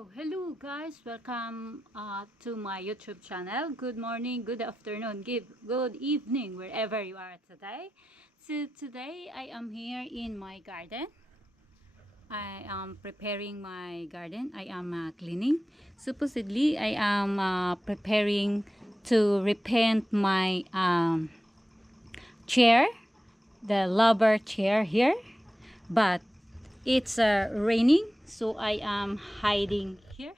Hello guys, welcome to my YouTube channel. Good morning, good afternoon, good evening, wherever you are today. So today I am here in my garden. I am preparing my garden. I am cleaning. Supposedly I am preparing to repaint my chair, the lover chair here, but it's raining, so I am hiding here.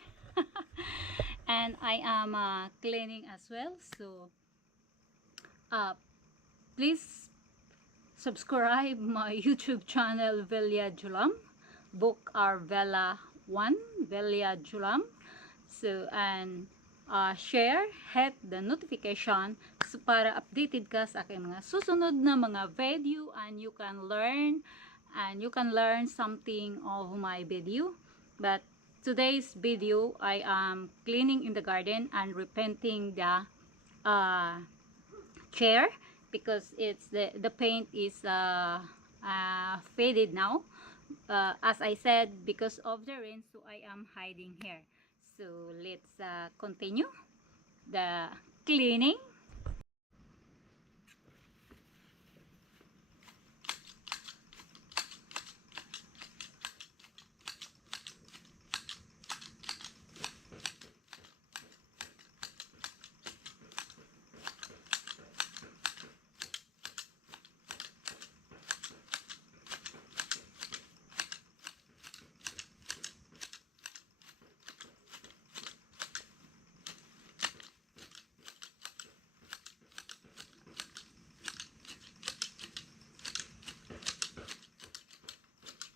And I am cleaning as well, so uh, please subscribe my YouTube channel Velia Julam, book our Vela 1 Velia Julam. So and share, hit the notification so para updated ka sa aking mga susunod na mga video, and you can learn something of my video. But today's video I am cleaning in the garden and repainting the chair because it's the paint is faded now, as I said, because of the rain, so I am hiding here. So let's continue the cleaning.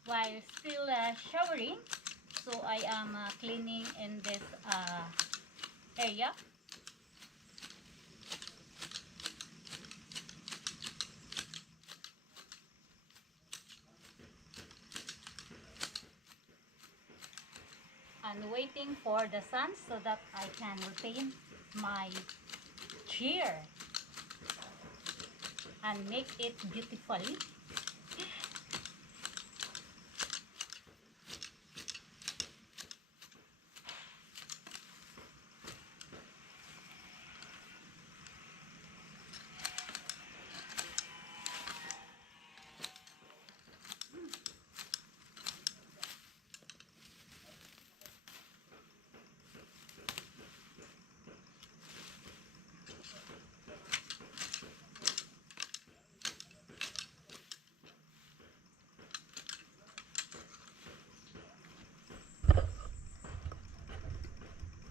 While still showering, so I am cleaning in this area. And waiting for the sun so that I can repaint my chair and make it beautifully.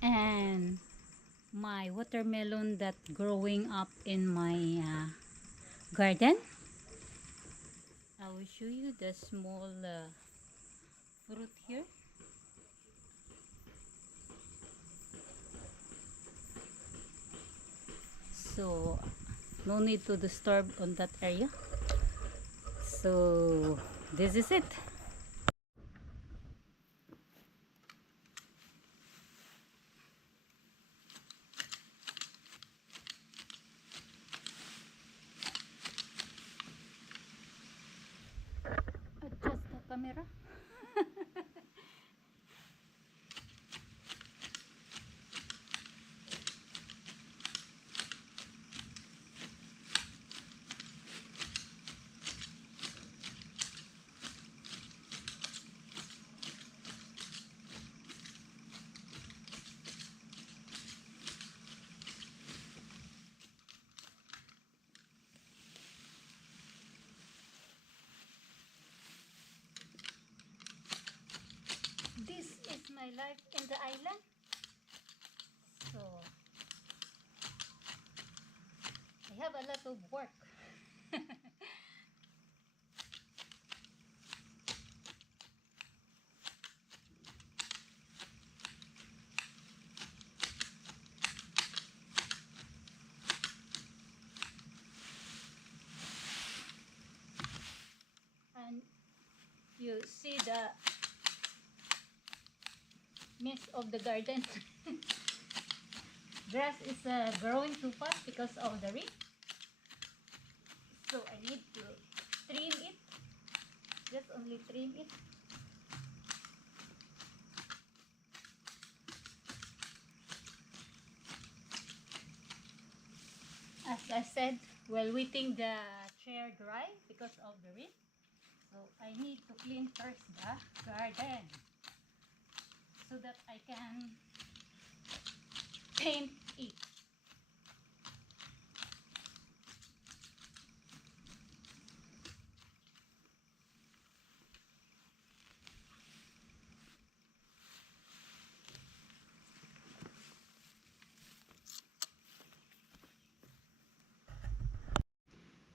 And my watermelon that growing up in my garden. I will show you the small fruit here. So no need to disturb on that area. So this is it. Adjust the camera. This is my life in the island. So I have a lot of work. And you see the mess of the garden. Grass is growing too fast because of the rain. So I need to trim it. Just only trim it. as I said, while waiting the chair dry because of the rain, so I need to clean first the garden so that I can paint it.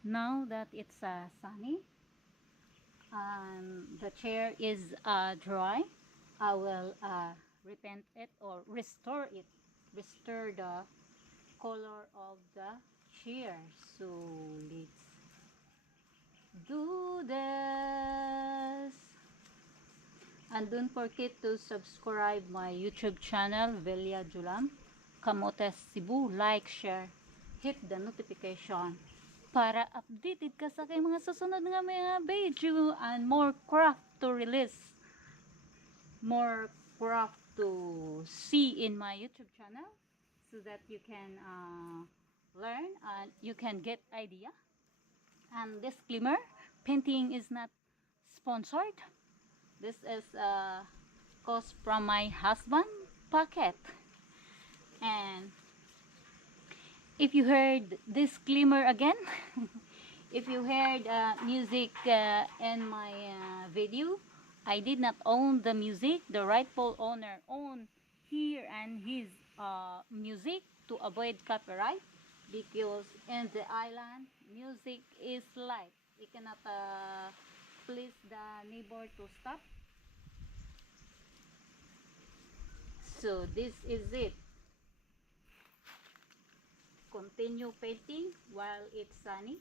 Now that it's sunny and the chair is dry, I will repaint it or restore it, restore the color of the chair. So let's do this. And don't forget to subscribe my YouTube channel, Velia Julam, Camotes Cebu. Like, share, hit the notification para updated ka sa aking mga susunod nga mga video and more craft to release. More craft to see in my YouTube channel so that you can learn and you can get idea. And disclaimer, painting is not sponsored. This is cost from my husband pocket. And if you heard disclaimer again, if you heard music in my video, I did not own the music. The rightful owner owned here and his music to avoid copyright, because in the island music is live. We cannot please the neighbor to stop. So this is it. Continue painting while it's sunny.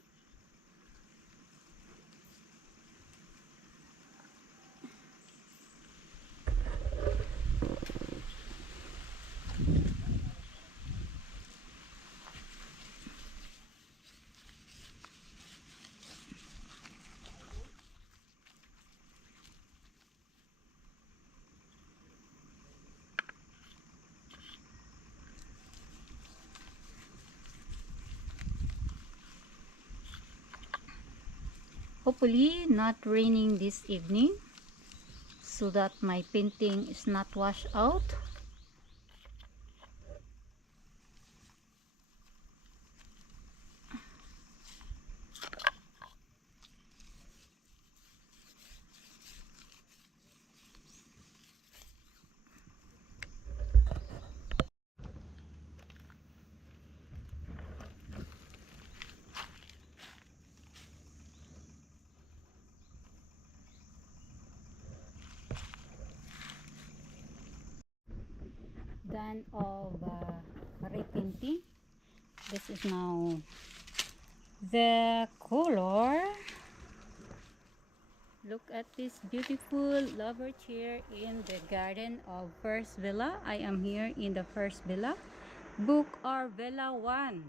Hopefully not raining this evening so that my painting is not washed out. Done of repainting. This is now the color. Look at this beautiful lover chair in the garden of First Villa. I am here in the First Villa. Book or Villa 1.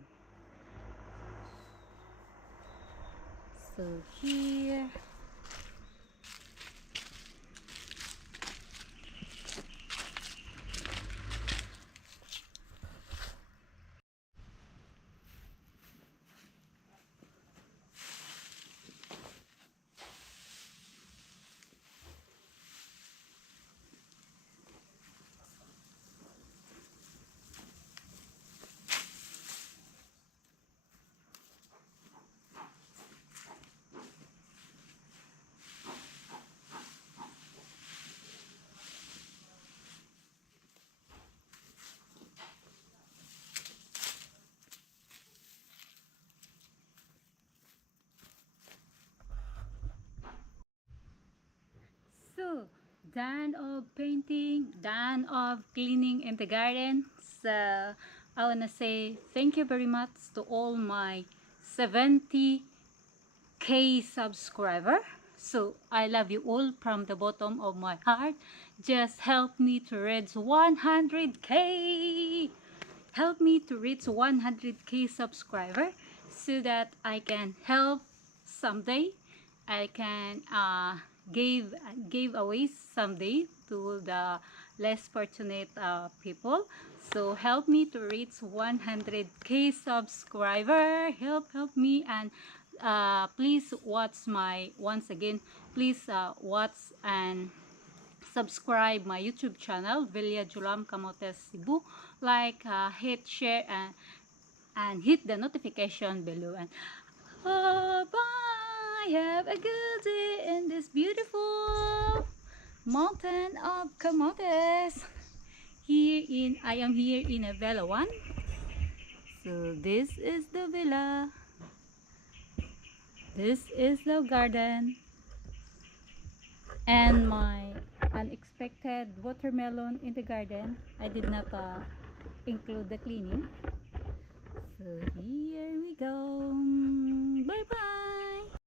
So here, so done of painting, done of cleaning in the garden. So I want to say thank you very much to all my 70k subscriber. So I love you all from the bottom of my heart. Just help me to reach 100k. Help me to reach 100k subscriber so that I can help someday. I can give away someday to the less fortunate people. So help me to reach 100k subscriber. Help me, and please watch my, once again, please watch and subscribe my YouTube channel, Villa Julam Camotes Cebu. Like, hit, share, and hit the notification below. And bye! Have a good day in this beautiful mountain of Camotes. I am here in a Villa 1. So this is the villa. This is the garden. And my unexpected watermelon in the garden. I did not include the cleaning. So here we go. Bye bye.